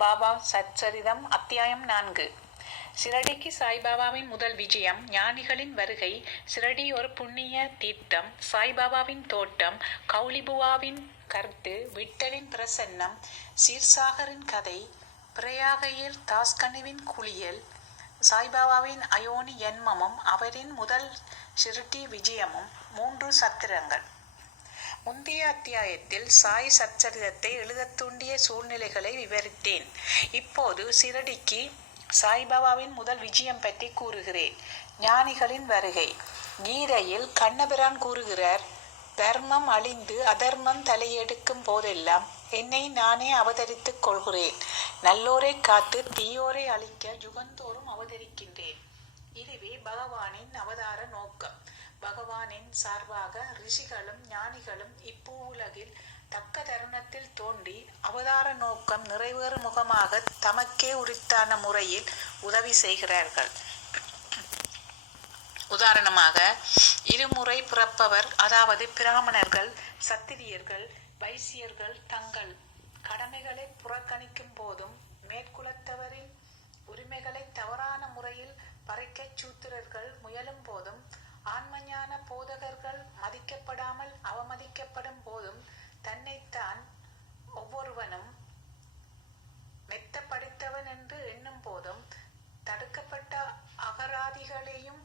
பாபா சச்சரிதம் அத்தியாயம் 4. சிரடிக்கு சாய்பாபாவின் முதல் விஜயம், ஞானிகளின் வருகை, சிரடி ஒரு புண்ணிய தீர்த்தம், சாய்பாபாவின் தோட்டம், கௌலிபுவாவின் கருத்து, விட்டலின் பிரசன்னம், சீர்சாகரின் கதை, பிரயாகையில் தாஸ்கனுவின் குளியல், சாய்பாபாவின் அயோனி ஜன்மமும் அவரின் முதல் ஷிரடி விஜயமும், 3 சத்திரங்கள். முந்தைய அத்தியாயத்தில் சாய் சச்சரிதத்தை எழுதத் தூண்டிய சூழ்நிலைகளை விவரித்தேன். இப்போது சிரடிக்கு சாய்பாபாவின் முதல் விஜயம் பற்றி கூறுகிறேன். ஞானிகளின் வருகை. கீதையில் கண்ணபிரான் கூறுகிறார், தர்மம் அழிந்து அதர்மம் தலையெடுக்கும் போதெல்லாம் என்னை நானே அவதரித்துக் கொள்கிறேன். நல்லோரை காத்து தீயோரை அழிக்க யுகந்தோறும் அவதரிக்கின்றேன். இதுவே பகவானின் அவதார நோக்கம். பகவானின் சார்பாக ரிஷிகளும் ஞானிகளும் இப்பூவுலகில் தக்க தருணத்தில் தோன்றி அவதார நோக்கம் நிறைவேறும் முகமாக தமக்கே உரித்தான முறையில் உதவி செய்கிறார்கள். உதாரணமாக, இருமுறை பிறப்பவர், அதாவது பிராமணர்கள், சத்திரியர்கள், வைசியர்கள் தங்கள் கடமைகளை புறக்கணிக்கும் போதும், மேற்குலத்தவரின் உரிமைகளை தவறான முறையில் பறிக்க சூத்திரர்கள் முயலும் போதும், ஆன்மஞான போதகர்கள் மதிக்கப்படாமல் அவமதிக்கப்படும் போதும், தன்னைத்தான் ஒவ்வொருவனும் மெத்த படித்தவன் என்று எண்ணும் போதும், தடுக்கப்பட்ட அகராதிகளையும்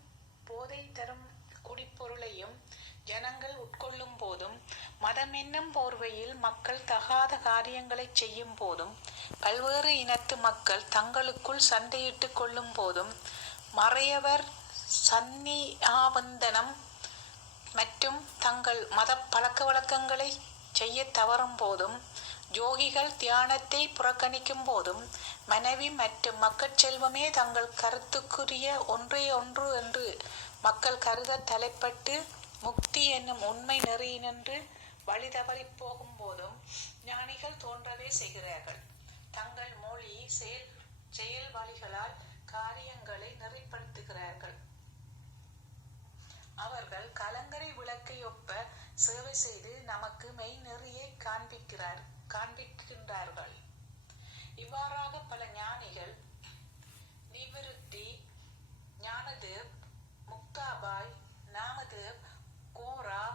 போதை தரும் குடிப்பொருளையும் ஜனங்கள் உட்கொள்ளும் போதும், மதம் என்னும் போர்வையில் மக்கள் தகாத காரியங்களை செய்யும் போதும், பல்வேறு இனத்து மக்கள் தங்களுக்குள் சண்டையிட்டுக் கொள்ளும் போதும், மறையவர் சந்நியாவந்தனம் மற்றும் தங்கள் மத பழக்க வழக்கங்களை செய்ய தவறும் போதும், யோகிகள் தியானத்தை புறக்கணிக்கும் போதும், மனைவி மற்றும் மக்கள் செல்வமே தங்கள் கருத்துக்குரிய ஒன்றே ஒன்று என்று மக்கள் கருத தலைப்பட்டு முக்தி என்னும் உண்மை நெறியினின்று வழி தவறி போகும் போதும் ஞானிகள் தோன்றவே செய்கிறார்கள். தங்கள் மொழி செயல் வழிகளால் காரியங்களை நெறிப்படுத்துகிறார்கள். அவர்கள் கலங்கரை விளக்கை ஒப்ப சேவை செய்து நமக்கு மெய் நெறியை காண்பிக்கின்றார்கள். இவ்வாறாக பல ஞானிகள், நிவிருத்தி, ஞானதேவ், முக்தாபாய், நாமதேவ், கோரா,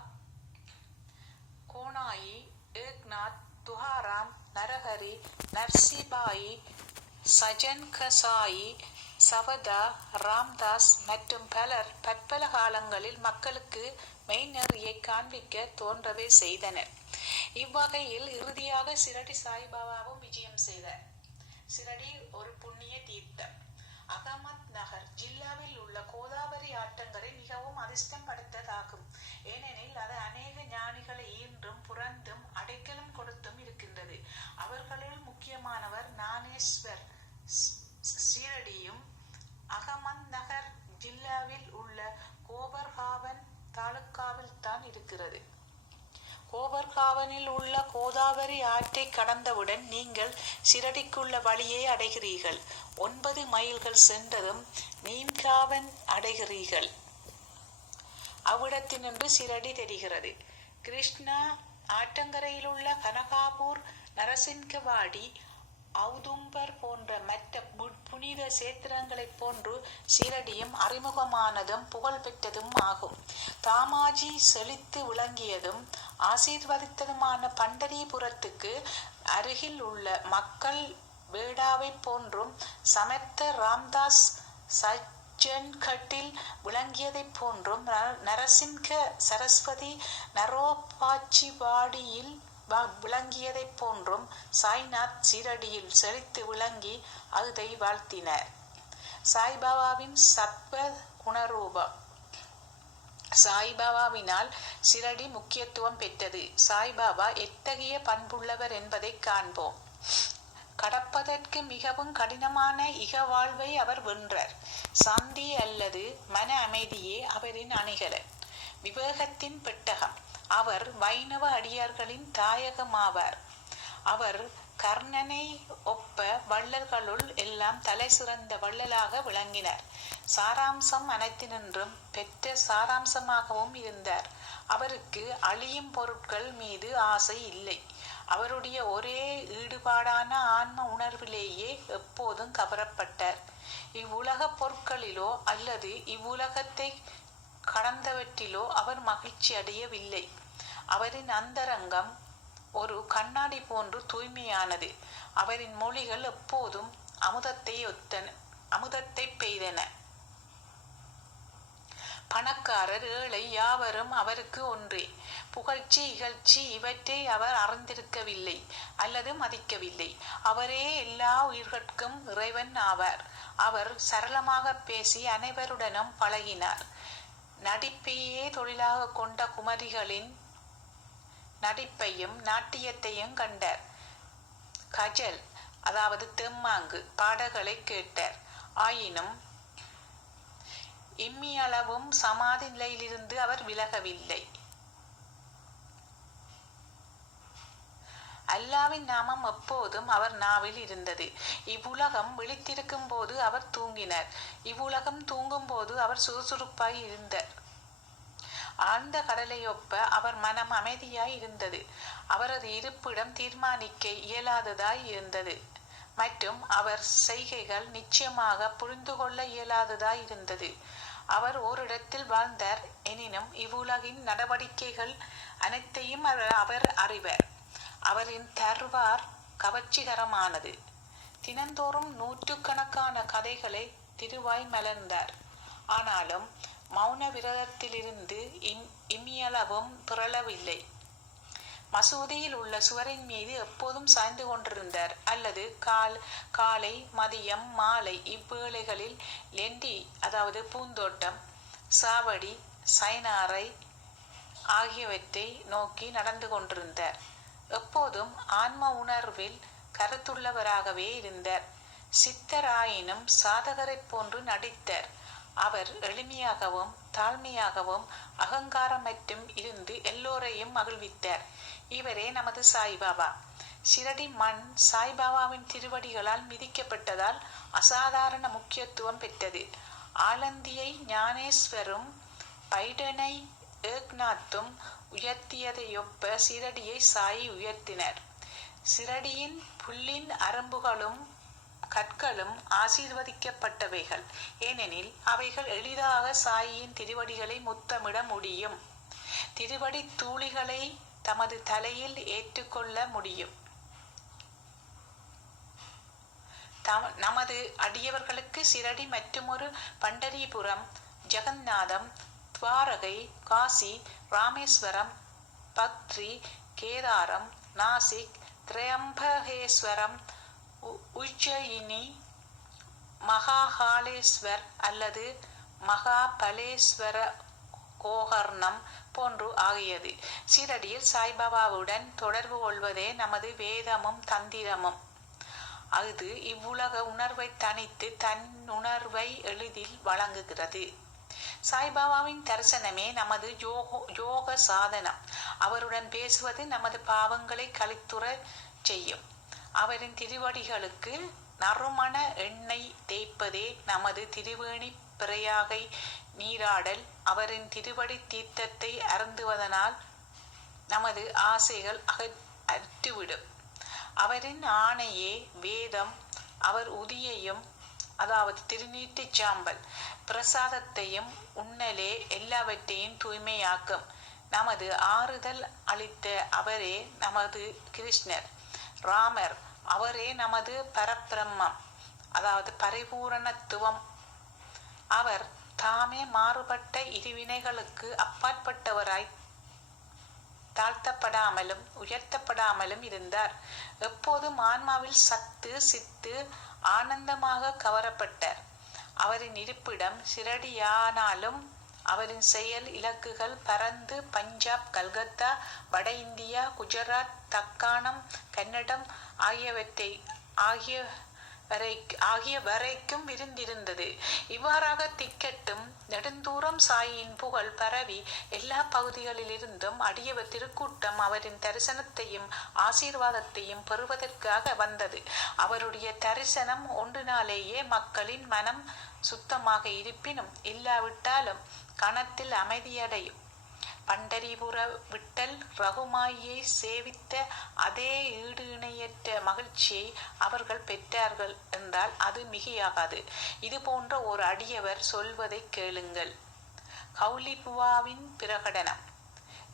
கோனாயி, ஏக்நாத், துஹாராம், நரஹரி, நர்சிபாயி, சஜன் கசாயி, சவதா, ராம்தாஸ் மற்றும் பலர் பற்பல காலங்களில் மக்களுக்கு மெய்நெறியை காண்பிக்க தோன்றவே செய்தனர். இவ்வகையில் இறுதியாக சிரடி சாய்பாபாவும் விஜயம் செய்தார். சிரடி ஒரு புண்ணிய தீர்த்தம். அகமத் நகர் ஜில்லாவில் உள்ள கோதாவரி ஆற்றங்கரை மிகவும் அதிர்ஷ்டம் படைத்ததாகும். ஏனெனில் அது அநேக ஞானிகளை ஈன்றும் புறந்தும் அடைக்கலம் கொடுத்தும் இருக்கின்றது. அவர்களுள் முக்கியமானவர் ஞானேஸ்வர் ஷீரடியும் அகமத் நகர் ஜில்லாவில் உள்ள கோபர்காவன் தாலுக்காவில் தான் இருக்கிறது. கோபர்காவனில் உள்ள கோதாவரி ஆற்றை கடந்தவுடன் நீங்கள் சிரடிக்குள்ள வழியை அடைகிறீர்கள். 9 மைல்கள் சென்றதும் நீம்காவன் அடைகிறீர்கள். அவ்விடத்தினின்று சிரடி தெரிகிறது. கிருஷ்ணா ஆற்றங்கரையில் உள்ள கனகாபூர், நரசிங்கவாடி, ஔதும்பர் போன்ற மற்ற புனித சேத்திரங்களைப் போன்று சீரடியும் அறிமுகமானதும் புகழ் பெற்றதும் ஆகும். தாமாஜி செழித்து விளங்கியதும் ஆசீர்வதித்ததுமான பண்டரிபுரத்துக்கு அருகில் உள்ள மக்கள் வேடாவை போன்றும், சமர்த்த ராம்தாஸ் சஜ்ஜன்கட்டில் விளங்கியதைப் போன்றும், நரசிங்க சரஸ்வதி நரோபாச்சிவாடியில் விளங்கியதைப் போன்றும், சாய்நாத் சீரடியில் செழித்து விளங்கி அகுதை வாழ்த்தினர். சாய்பாபாவின் சத்வ குணரூபம். சாய்பாபாவினால் சிரடி முக்கியத்துவம் பெற்றது. சாய்பாபா எத்தகைய பண்புள்ளவர் என்பதை காண்போம். கடப்பதற்கு மிகவும் கடினமான இக வாழ்வை அவர் வென்றார். சாந்தி அல்லது மன அமைதியே அவரின் அணிகலன், விவேகத்தின் பெட்டகம். அவர் வைணவ அடியார்களின் தாயகமாவார். அவர் கர்ணனை ஒப்ப வள்ளல்களுள் எல்லாம் தலை சிறந்த வள்ளலாக விளங்கினார். சாராம்சம் அனைத்தினின்றும் பெற்ற சாராம்சமாகவும் இருந்தார். அவருக்கு அழியும் பொருட்கள் மீது ஆசை இல்லை. அவருடைய ஒரே ஈடுபாடான ஆன்ம உணர்விலேயே எப்போதும் கவரப்பட்டார். இவ்வுலக பொருட்களிலோ அல்லது இவ்வுலகத்தை கடந்தவற்றிலோ அவர் மகிழ்ச்சி அடையவில்லை. அவரின் அந்தரங்கம் ஒரு கண்ணாடி போன்று தூய்மையானது. அவரின் மொழிகள் எப்போதும் அமுதத்தை பெய்தன. பணக்காரர் ஏழை யாவரும் அவருக்கு ஒன்றே. புகழ்ச்சி இகழ்ச்சி இவற்றை அவர் அறிந்திருக்கவில்லை அல்லது மதிக்கவில்லை. அவரே எல்லா உயிர்கட்கும் இறைவன் ஆவார். அவர் சரளமாக பேசி அனைவருடனும் பழகினார். நடிப்பையே தொழிலாக கொண்ட குமரிகளின் நடிப்பையும் நாட்டியத்தையும் கண்டார். கஜல் அதாவது தெம்மாங்கு பாடல்களை கேட்டார். ஆயினும் இம்மியளவும் சமாதி நிலையிலிருந்து அவர் விலகவில்லை. அல்லாவின் நாமம் எப்போதும் அவர் நாவில் இருந்தது. இவ்வுலகம் விழித்திருக்கும் போது அவர் தூங்கினார். இவ்வுலகம் தூங்கும் போது அவர் சுறுசுறுப்பாய் இருந்தார். ஆழ்ந்த கடலையொப்ப அவர் மனம் அமைதியாய் இருந்தது. அவரது இருப்பிடம் தீர்மானிக்க இயலாததாய் இருந்தது மற்றும் அவர் செய்கைகள் நிச்சயமாக புரிந்து கொள்ள இயலாததாய் இருந்தது. அவர் ஓரிடத்தில் வாழ்ந்தார். எனினும் இவ்வுலகின் நடவடிக்கைகள் அனைத்தையும் அவர் அறிவார். அவரின் தர்வார் கவர்ச்சிகரமானது. தினந்தோறும் நூற்றுக்கணக்கான கதைகளை திருவாய் மலர்ந்தார். ஆனாலும் மௌன விரதத்திலிருந்து இம்மியளவும் பிறளவில்லை. மசூதியில் உள்ள சுவரின் மீது எப்போதும் சாய்ந்து கொண்டிருந்தார். அல்லது காலை மதியம் மாலை இவ்வேளைகளில் லெண்டி அதாவது பூந்தோட்டம், சாவடி, சைனாரை ஆகியவற்றை நோக்கி நடந்து கொண்டிருந்தார். எப்போதும் ஆன்ம உணர்வில் கருத்துள்ளவராகவே இருந்தார். சித்தராயினும் சாதகரைப் போன்று நடித்தார். அவர் எளிமையாகவும் தாழ்மையாகவும் அகங்காரமற்றும் இருந்து எல்லோரையும் மகிழ்வித்தார். இவரே நமது சாய்பாபா. சிரடி மண் சாய்பாபாவின் திருவடிகளால் மிதிக்கப்பட்டதால் அசாதாரண முக்கியத்துவம் பெற்றது. ஆலந்தியை ஞானேஸ்வரும் பைடனை ஏக்நாத்தும் உயர்த்தியதையொப்ப சிரடியை சாயி உயர்த்தினர். சிரடியின் புல்லின் அரும்புகளும் கற்களும் ஆசீர்வதிக்கப்பட்டவைகள். ஏனெனில் அவைகள் எளிதாக சாயியின் திருவடிகளை முத்தமிட முடியும். திருவடி தூளிகளை தமது தலையில் ஏற்றுக்கொள்ள முடியும். நமது அடியவர்களுக்கு சிரடி மற்றுமொரு பண்டரிபுரம், ஜெகந்நாதம், துவாரகை, காசி, ராமேஸ்வரம், பத்ரி, கேதாரம், நாசிக், திரையம்பகேஸ்வரம், உஜ்ஜயினி, மகாகாலேஸ்வர் அல்லது மகாபலேஸ்வர கோகர்ணம் போன்று ஆகியது. சீரடியில் சாய்பாபாவுடன் தொடர்பு கொள்வதே நமது வேதமும் தந்திரமும். அது இவ்வுலக உணர்வை தனித்து தன் உணர்வை எளிதில் வழங்குகிறது. சாய்பாபாவின் தரிசனமே நமது யோக சாதனம். அவருடன் பேசுவது நமது பாவங்களை கழித்துற செய்யும். அவரின் திருவடிகளுக்கு நறுமண எண்ணெய் தேய்ப்பதே நமது திருவேணி பிறையாகை நீராடல். அவரின் திருவடி தீர்த்தத்தை அருந்துவதனால் நமது ஆசைகள் அற்றுவிடும். அவரின் ஆணையே வேதம். அவர் உதியையும் அதாவது திருநீட்டு சாம்பல் பிரசாதத்தையும் உன்னலே எல்லாவற்றையும் தூய்மையாக்கும். நமது ஆறுதல் அளித்த அவரே நமது கிருஷ்ணர். ராமர் அவரே நமது பரபிரம்மம் அதாவது பரிபூரணத்துவம். அவர் தாமே மாறுபட்ட இருவினைகளுக்கு அப்பாற்பட்டவராய் தாழ்த்தப்படாமலும் உயர்த்தப்படாமலும் இருந்தார். எப்போதும் ஆன்மாவில் சத்து சித்து ஆனந்தமாக கவரப்பட்டார். அவரின் இருப்பிடம் சிரடியானாலும் அவரின் செயல் இலக்குகள் பரந்து பஞ்சாப், கல்கத்தா, வட இந்தியா, குஜராத், தக்காணம், கன்னடம் ஆகிய வரைக்கும் விரிந்திருந்தது. இவ்வாறாக திக்கட்டும் நெடுந்தூரம் சாயின் புகழ் பரவி எல்லா பகுதிகளிலிருந்தும் அடியவர் திருக்கூட்டம் அவரின் தரிசனத்தையும் ஆசீர்வாதத்தையும் பெறுவதற்காக வந்தது. அவருடைய தரிசனம் ஒன்றினாலேயே மக்களின் மனம் சுத்தமாக இருப்பினும் இல்லாவிட்டாலும் கணத்தில் அமைதியடையும். பண்டரிபுர விட்டல் ரகுமாயியை சேவித்த அதே ஈடு இணையற்ற மகிழ்ச்சியை அவர்கள் பெற்றார்கள் என்றால் அது மிகையாகாது. இது போன்ற ஒரு அடியவர் சொல்வதை கேளுங்கள். கௌலிபுவாவின் பிரகடனம்.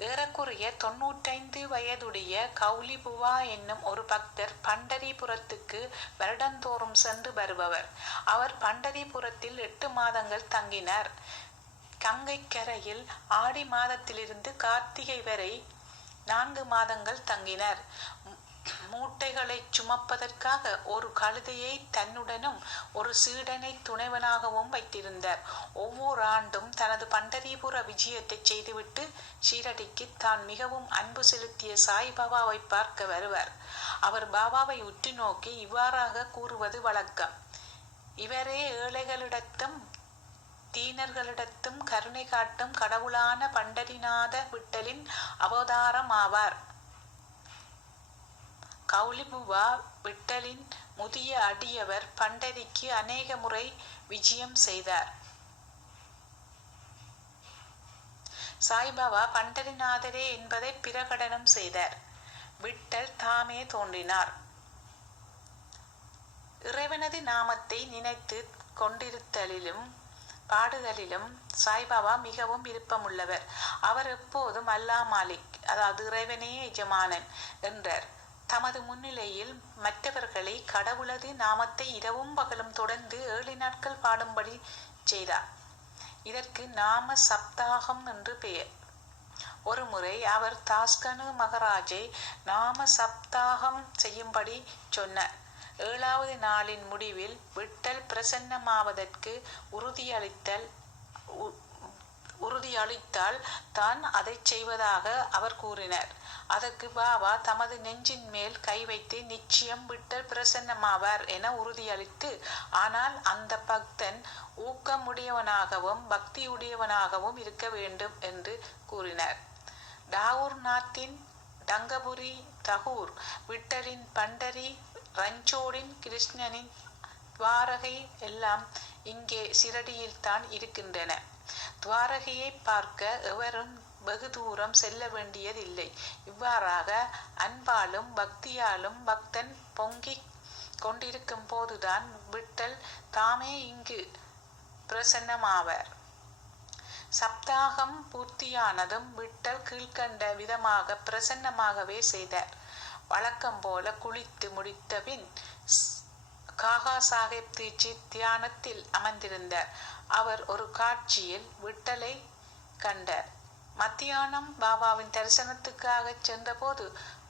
ஏறக்குறைய 95 வயதுடைய கௌலிபுவா என்னும் ஒரு பக்தர் பண்டரிபுரத்துக்கு வருடந்தோறும் சென்று வருபவர். அவர் பண்டரிபுரத்தில் 8 மாதங்கள் தங்கினார். கங்கை கரையில் ஆடி மாதத்திலிருந்து கார்த்திகை வரை 4 மாதங்கள் தங்கினார். மூட்டைகளை சுமப்பதற்காக ஒரு கழுதையை தன்னுடனும் ஒரு சீடனை துணைவனாகவும் வைத்திருந்தார். ஒவ்வொரு ஆண்டும் தனது பண்டரிபுர விஜயத்தை செய்துவிட்டு ஷீரடிக்கு தான் மிகவும் அன்பு செலுத்திய சாய்பாபாவை பார்க்க வருவார். அவர் பாபாவை உற்று நோக்கி இவ்வாறாக கூறுவது வழக்கம்: இவரே ஏழைகளிடத்தும் தீனர்களிடத்தும் கருணை காட்டும் கடவுளான பண்டரிநாத விட்டலின் அவதாரம் ஆவார். கௌலிபுவா விட்டலின் முதிய அடியவர் பண்டரிக்கு அநேக முறை விஜயம் செய்தார். சாய்பாபா பண்டரிநாதரே என்பதை பிரகடனம் செய்தார். விட்டல் தாமே தோன்றினார். இறைவனது நாமத்தை நினைத்து கொண்டிருத்தலிலும் பாடுதலிலும் சாய்பாபா மிகவும் விருப்பமுள்ளவர். அவர் எப்போதும் அல்லா மாலிக், அதாவது இறைவனே எஜமானன் என்றார். தமது முன்னிலையில் மற்றவர்களை கடவுளது நாமத்தை இரவும் பகலும் தொடர்ந்து 7 நாட்கள் பாடும்படி செய்தார். இதற்கு நாம சப்தாகம் என்று பெயர். ஒரு முறை அவர் தாஸ்கனு மகராஜை நாம சப்தாகம் செய்யும்படி சொன்னார். 7வது நாளின் முடிவில் விட்டல் பிரசன்னமாவதற்கு உறுதியளித்தால் தான் அதை செய்வதாக அவர் கூறினார். அதற்கு பாபா தமது நெஞ்சின் மேல் கை வைத்து நிச்சயம் விட்டல் பிரசன்னமாவார் என உறுதியளித்து, ஆனால் அந்த பக்தன் ஊக்கமுடையவனாகவும் பக்தியுடையவனாகவும் இருக்க வேண்டும் என்று கூறினார். டாகூர் நாட்டின் டங்கபுரி தகூர் விட்டலின் பண்டரி, ரஞ்சோடின் கிருஷ்ணனின் துவாரகை எல்லாம் இங்கே சிரடியில் தான் இருக்கின்றன. துவாரகையை பார்க்க எவரும் வெகு தூரம் செல்ல வேண்டியதில்லை. இவ்வாறாக அன்பாலும் பக்தியாலும் பக்தன் பொங்கிக் கொண்டிருக்கும் போதுதான் விட்டல் தாமே இங்கு பிரசன்னமாவார். சப்தாகம் பூர்த்தியானதும் விட்டல் கீழ்கண்ட விதமாக பிரசன்னமாகவே செய்தார். வழக்கம் போல குளித்து முடித்த பின் காகா சாஹேப் தீட்சித் தியானத்தில் அமர்ந்திருந்தார். அவர் ஒரு காட்சியில் விட்டலை கண்டார். மத்தியானம் பாபாவின் தரிசனத்துக்காக சென்றபோது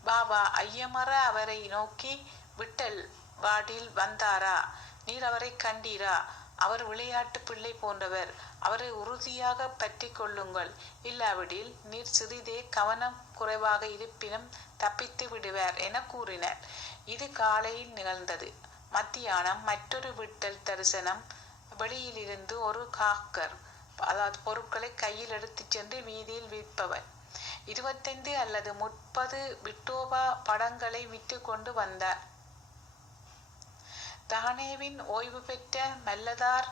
பாபா ஐயமர அவரை நோக்கி, விட்டல் வாடில் வந்தாரா? நீர் அவரை கண்டீரா? அவர் விளையாட்டு பிள்ளை போன்றவர். அவரை உறுதியாக பற்றி கொள்ளுங்கள். இல்லாவிடில் நீர் சிறிதே கவனம் குறைவாக இருப்பினும் தப்பித்து விடுவார் என கூறினார். இது காலையில் நிகழ்ந்தது. மத்தியானம் மற்றொரு விட்டல் தரிசனம். வெளியிலிருந்து ஒரு காக்கர், அதாவது பொருட்களை கையில் எடுத்து சென்று வீதியில் விற்பவர், 25 அல்லது 30 விட்டோபா படங்களை விற்று கொண்டு வந்தார். தானேவின் ஓய்வு பெற்ற மல்லதார்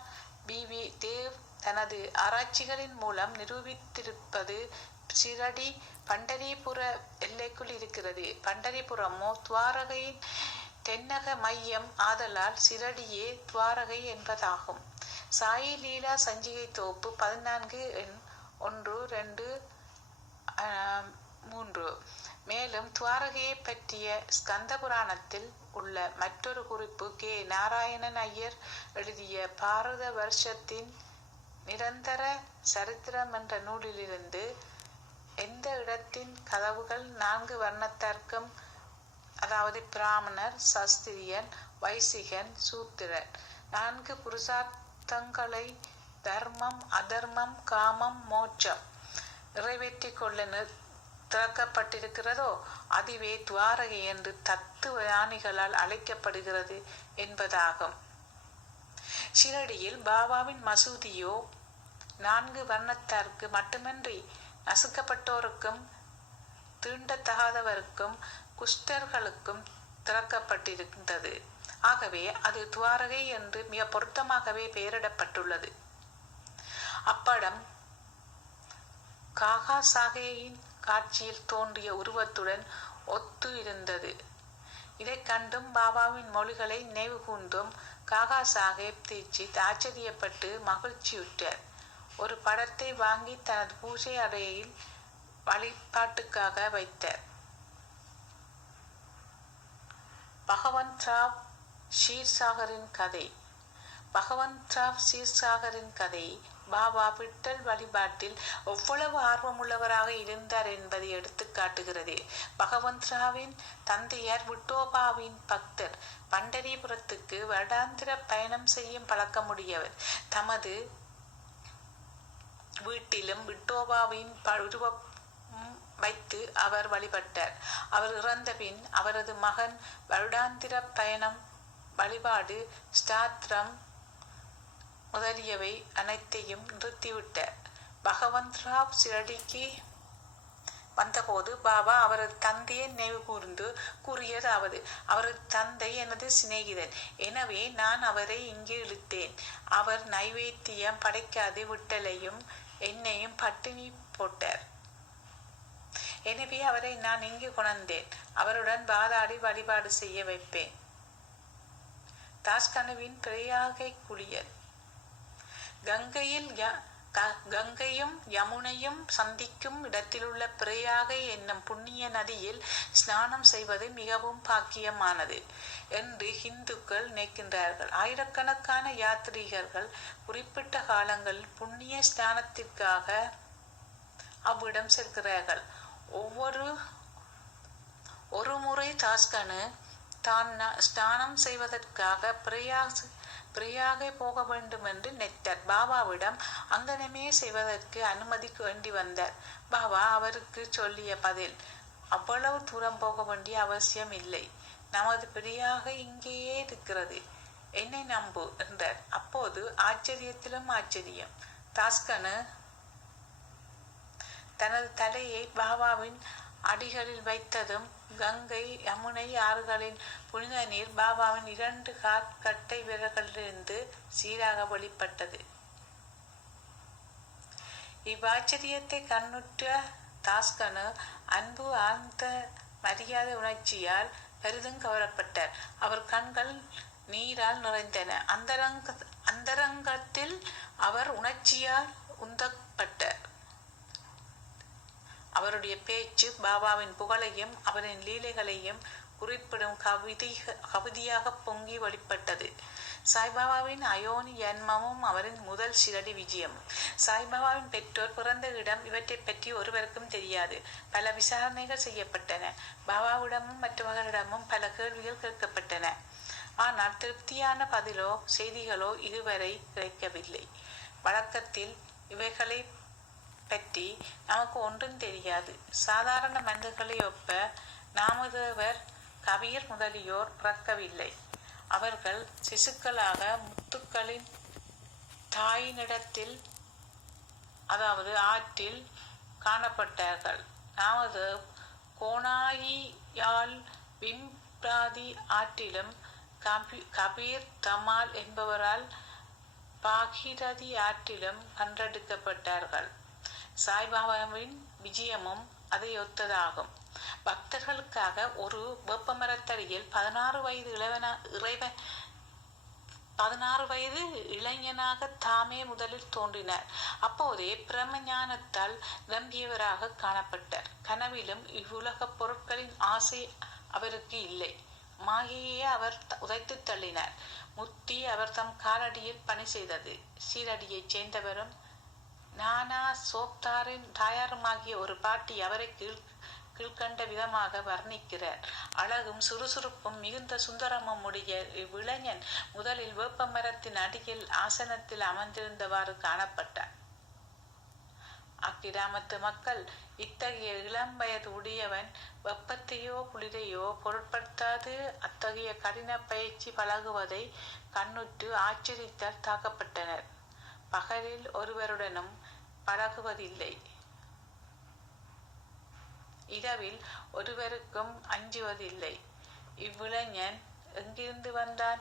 பிவி தேவ் தனது ஆராய்ச்சிகளின் மூலம் நிரூபித்திருப்பது ஷிரடி பண்டரிபுர எல்லைக்குள் இருக்கிறது. பண்டரிபுரமோ துவாரகையின் தென்னக மையம் ஆதலால் ஷிரடியே துவாரகை என்பதாகும். சாயி லீலா சஞ்சிகை தொகுப்பு 14 எண் 1, 2, 3. மேலும் துவாரகையை பற்றிய ஸ்கந்த புராணத்தில் உள்ள மற்றொரு குறிப்பு கே. நாராயணன் ஐயர் எழுதிய பாரத வருஷத்தின் நிரந்தர சரித்திரம் என்ற நூலிலிருந்து, எந்த இடத்தின் கதவுகள் 4 வர்ணத்தார்க்கும், அதாவது பிராமணர், சஸ்திரியன், வைசிகன், சூத்திரன் 4 புருஷார்த்தங்களை தர்மம், அதர்மம், காமம், மோட்சம் நிறைவேற்றிக் கொள்ள திறக்கப்பட்டிருக்கிறதோ அதுவே துவாரகை என்று தத்துவ ஞானிகளால் அழைக்கப்படுகிறது என்பதாகும். ஷிரடியில் பாபாவின் மசூதியோ 4 வர்ணத்தாருக்கு மட்டுமின்றி நசுக்கப்பட்டோருக்கும், தீண்டத்தகாதவருக்கும், குஷ்டர்களுக்கும் திறக்கப்பட்டிருந்தது. ஆகவே அது துவாரகை என்று மிக பொருத்தமாகவே பெயரிடப்பட்டுள்ளது. அப்படம் காகா சாகேயின் காட்சியில் தோன்றிய உருவத்துடன் ஒத்து இருந்தது. இதை கண்டும் பாபாவின் மொழிகளை நினைவு கூர்ந்தும் காகா சாஹேப் தீட்சித் ஆச்சரியப்பட்டு மகிழ்ச்சியுற்றார். ஒரு படத்தை வாங்கி தனது பூஜை அறையில் வழிபாட்டுக்காக வைத்தார். பகவந்த்ராவ் ஷீர்சாகரின் கதை. பகவந்த்ராவ் ஷீர்சாகரின் கதை பாபா விட்டல் வழிபாட்டில் எவ்வளவு ஆர்வமுள்ளவராக இருந்தார் என்பதை எடுத்து காட்டுகிறது. பகவந்த்ராவின் தந்தையார் விட்டோபாவின் பக்தர். பண்டரிபுரத்துக்கு வருடாந்திர பயணம் செய்யும் பழக்கமுடையவர். தமது வீட்டிலும் விட்டோபாவின் உருவம் வைத்து அவர் வழிபட்டார். அவர் இறந்த பின் அவரது மகன் வருடாந்திர பயணம், வழிபாடு, ஸ்தாத்திரம் முதலியவை அனைத்தையும் நிறுத்திவிட்டார். பகவந்த்ராவ் சிரடிக்கு வந்தபோது பாபா அவரது தந்தையை நினைவு கூர்ந்து கூறியதாவது: அவரது தந்தை எனது சிநேகிதன், எனவே நான் அவரை இங்கு இழுத்தேன். அவர் நைவேத்தியம் படைக்காது விட்டலையும் என்னையும் பட்டினி போட்டார். எனவே அவரை நான் இங்கு கொணர்ந்தேன். அவருடன் வாதாடி வழிபாடு செய்ய வைப்பேன். தாஸ்கனுவின் பிரயாகை குளியல். கங்கையும் யமுனையும் சந்திக்கும் இடத்திலுள்ள பிரயாகை என்னும் புண்ணிய நதியில் ஸ்நானம் செய்வது மிகவும் பாக்கியமானது என்று இந்துக்கள் நினைக்கின்றார்கள். ஆயிரக்கணக்கான யாத்ரீகர்கள் குறிப்பிட்ட காலங்களில் புண்ணிய ஸ்நானத்திற்காக அவ்விடம் செல்கிறார்கள். ஒரு முறை தாஸ்கனு தான் ஸ்நானம் செய்வதற்காக பிரயாகை போக வேண்டும் என்று நினைத்தார். பாபாவிடம் அங்கனமே செய்வதற்கு அனுமதி வேண்டி வந்தார். பாபா அவருக்கு சொல்லிய பதில்: அவ்வளவு தூரம் போக வேண்டிய அவசியம் இல்லை. நமது பிரயாகை இங்கேயே இருக்கிறது. என்னை நம்பு என்றார். அப்போது ஆச்சரியத்திலும் ஆச்சரியம். தாஸ்கனு தனது தலையை பாபாவின் அடிகளில் வைத்ததும் கங்கை, யமுனை ஆறுகளின் புனித நீர் பாபாவின் 2 கட்டை விரல்களிலிருந்து சீராக வெளிப்பட்டது. இவ்வாச்சரியத்தை கண்ணுற்ற தாஸ்கனு அன்பு, ஆழ்ந்த மரியாதை உணர்ச்சியால் பெரிதும் கவரப்பட்டார். அவர் கண்கள் நீரால் நிறைந்தன. அந்தரங்கத்தில் அவர் உணர்ச்சியால் உந்தப்பட்டார். அவருடைய பேச்சு பாபாவின் புகழையும் அவரின் லீலைகளையும் குறிப்பிடும் கவிதையாக பொங்கி வெளிப்பட்டது. சாய்பாபாவின் அயோனி ஜன்மமும் அவரின் முதல் ஷிரடி விஜயமும். சாய்பாபாவின் பெற்றோர், பிறந்த இடம் இவற்றை பற்றி ஒருவருக்கும் தெரியாது. பல விசாரணைகள் செய்யப்பட்டன. பாபாவிடமும் மற்றவர்களிடமும் பல கேள்விகள் கேட்கப்பட்டன. ஆனால் திருப்தியான பதிலோ செய்திகளோ இதுவரை கிடைக்கவில்லை. வழக்கத்தில் இவைகளை பற்றி நமக்கு ஒன்றும் தெரியாது. சாதாரண மனிதர்களை ஒப்ப நாமதேவர், கபீர் முதலியோர் பிறக்கவில்லை. அவர்கள் சிசுக்களாக முத்துக்களின் தாயினிடத்தில், அதாவது ஆற்றில் காணப்பட்டார்கள். நாமதேவ் கோனாயியால் விம்ராதி ஆற்றிலும், கபீர் தமால் என்பவரால் பாகீரதி ஆற்றிலும் கண்டெடுக்கப்பட்டார்கள். சாய்பாபாவின் விஜயமும் அதை ஒத்ததாகும். பக்தர்களுக்காக ஒரு வேப்பமரத்தடியில் 16 வயது இளைஞனாக தாமே முதலில் தோன்றினார். அப்போதே பிரம்ம ஞானத்தால் நிரம்பியவராக காணப்பட்டார். கனவிலும் இவ்வுலக பொருட்களின் ஆசை அவருக்கு இல்லை. மாயையே அவர் உதைத்து தள்ளினார். முத்தி அவர் தம் காலடியில் பணி செய்தது. சீரடியைச் சேர்ந்தவரும் நானா சோப்தாரின் தாயாருமாகிய ஒரு பாட்டி அவரை கீழ்கண்ட விதமாக வர்ணிக்கிறார். அழகும் சுறுசுறுப்பும் மிகுந்த சுந்தரமும் உடைய இவ்விளைஞன் முதலில் வேப்ப மரத்தின் அடியில் ஆசனத்தில் அமர்ந்திருந்தவாறு காணப்பட்டார். அக்கிராமத்து மக்கள் இத்தகைய இளம் வயது உடையவன் வெப்பத்தையோ குளிரையோ பொருட்படுத்தாது அத்தகைய கடின பயிற்சி பழகுவதை கண்ணுற்று ஆச்சரியத்தால் தாக்கப்பட்டனர். பகலில் ஒருவருடனும் பழகுவதில்லை. இரவில் ஒருவருக்கும் அஞ்சுவதில்லை. இவ்விளைஞன் எங்கிருந்து வந்தான்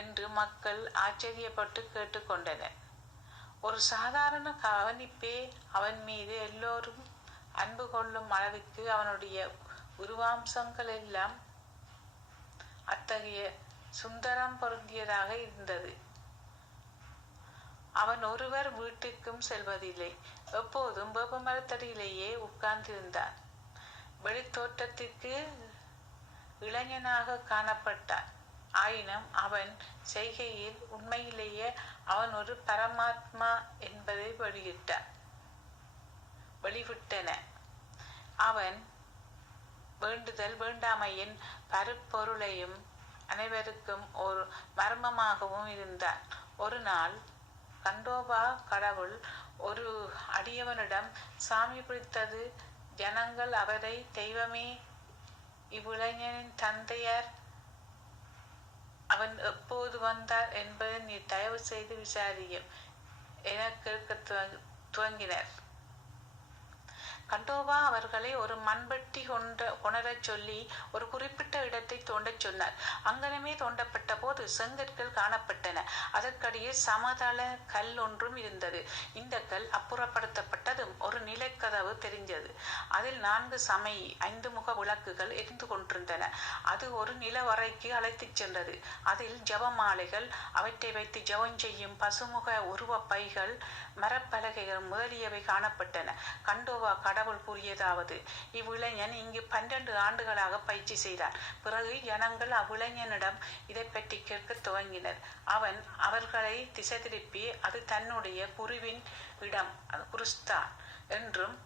என்று மக்கள் ஆச்சரியப்பட்டு கேட்டுக்கொண்டனர். ஒரு சாதாரண கவனிப்பே அவன் மீது எல்லோரும் அன்பு கொள்ளும் அளவுக்கு அவனுடைய உருவாம்சங்கள் எல்லாம் அத்தகைய சுந்தரம் பொருந்தியதாக இருந்தது. அவன் ஒருவர் வீட்டுக்கும் செல்வதில்லை. எப்போதும் வேப்பமரத்தடியிலேயே உட்கார்ந்திருந்தான். வெளித்தோற்றத்திற்கு இளைஞனாக காணப்பட்டான். ஆயினும் அவன் செய்கையில் உண்மையிலேயே அவன் ஒரு பரமாத்மா என்பதை வெளிவிட்டன. அவன் வேண்டுதல் வேண்டாமையின் பருப்பொருளையும் அனைவருக்கும் ஒரு மர்மமாகவும் இருந்தான். ஒரு நாள் கண்டோபா கடவுள் ஒரு அடியவனிடம் சாமி பிடித்தது. ஜனங்கள் அவரை தெய்வமே, இவ்விளைஞனின் தந்தையார், அவன் எப்போது வந்தார் என்பதை நீ தயவு செய்து விசாரியும் என கேட்க துவங்கினர். கண்டோபா அவர்களை ஒரு மண்வெட்டி கொணரச் சொல்லி ஒரு குறிப்பிட்ட இடத்தை தோண்டச் சொன்னார். அங்கனமே தோண்டப்பட்ட போது செங்கற்கள் காணப்பட்டன. அதற்கடியில் சமதள கல் ஒன்றும் இருந்தது. இந்த கல் அப்புறப்படுத்தப்பட்டதும் ஒரு நிலக்கதவு தெரிந்தது. அதில் 4 சமயி 5 முக விளக்குகள் எரிந்து கொண்டிருந்தன. அது ஒரு நிலவறைக்கு அழைத்துச் சென்றது. அதில் ஜபமாலைகள், அவற்றை வைத்து ஜபம் செய்யும் பசுமுக உருவ பைகள், மரப்பலகைகள் முதலியவை காணப்பட்டன. கண்டோபா கடவுள் கூறியதாவது: இவ்விளைஞன் இங்கு 12 ஆண்டுகளாக பயிற்சி செய்தார். பிறகு ஜனங்கள் அவ்விளைஞனிடம் இதை பற்றி கேட்க துவங்கினர். அவன் அவர்களை திசை திருப்பி அது தன்னுடைய குருவின் இடம், குருஸ்தான் என்றும்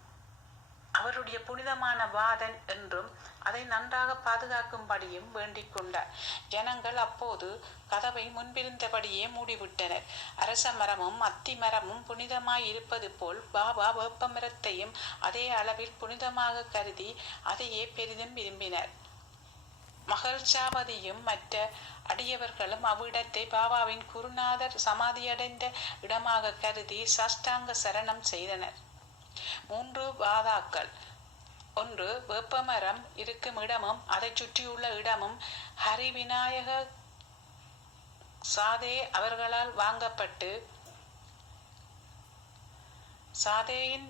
அவருடைய புனிதமான வாதன் என்றும் அதை நன்றாக பாதுகாக்கும்படியும் வேண்டிக் கொண்டார். ஜனங்கள் அப்போது கதவை முன்பிருந்தபடியே மூடிவிட்டனர். அரச மரமும் அத்தி மரமும் புனிதமாய் இருப்பது போல் பாபா வேப்ப மரத்தையும் அதே அளவில் புனிதமாக கருதி அதையே பெரிதும் விரும்பினர். மகள்சாவதியும் மற்ற அடியவர்களும் அவ்விடத்தை பாபாவின் குருநாதர் சமாதியடைந்த இடமாக கருதி சாஷ்டாங்க சரணம் செய்தனர். 3 வாதாக்கள். 1. வேப்பமரம் இருக்கும் இடமும் அதை சுற்றியுள்ள இடமும் ஹரிவிநாயக சாதே அவர்களால் வாங்கப்பட்டு சாதேயின்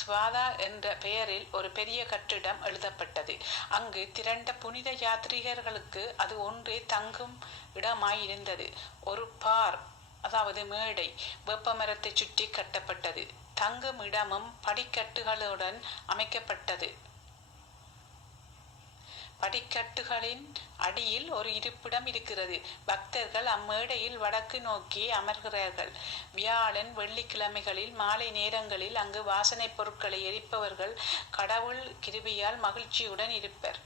ஸ்வாதா என்ற பெயரில் ஒரு பெரிய கட்டிடம் எழுதப்பட்டது. அங்கு திரண்ட புனித யாத்ரீகர்களுக்கு அது ஒன்றே தங்கும் இடமாயிருந்தது. ஒரு பார், அதாவது மேடை, வேப்பமரத்தை சுற்றி கட்டப்பட்டது. தங்கும் இடமும் படிக்கட்டுகளுடன் அமைக்கப்பட்டது. படிக்கட்டுகளின் அடியில் ஒரு இருப்பிடம் இருக்கிறது. பக்தர்கள் அம்மேடையில் வடக்கு நோக்கி அமர்கிறார்கள். வியாழன் வெள்ளிக்கிழமைகளில் மாலை நேரங்களில் அங்கு வாசனை பொருட்களை எரிப்பவர்கள் கடவுள் கிருபையால் மகிழ்ச்சியுடன் இருப்பர்.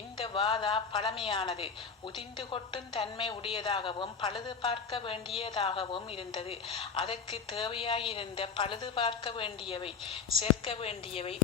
இந்த வாதா பழமையானது, உதிர்ந்து கொட்டும் தன்மை உடையதாகவும் பழுது பார்க்க வேண்டியதாகவும் இருந்தது. அதற்கு தேவையாயிருந்த பழுது பார்க்க வேண்டியவை, சேர்க்க வேண்டியவை,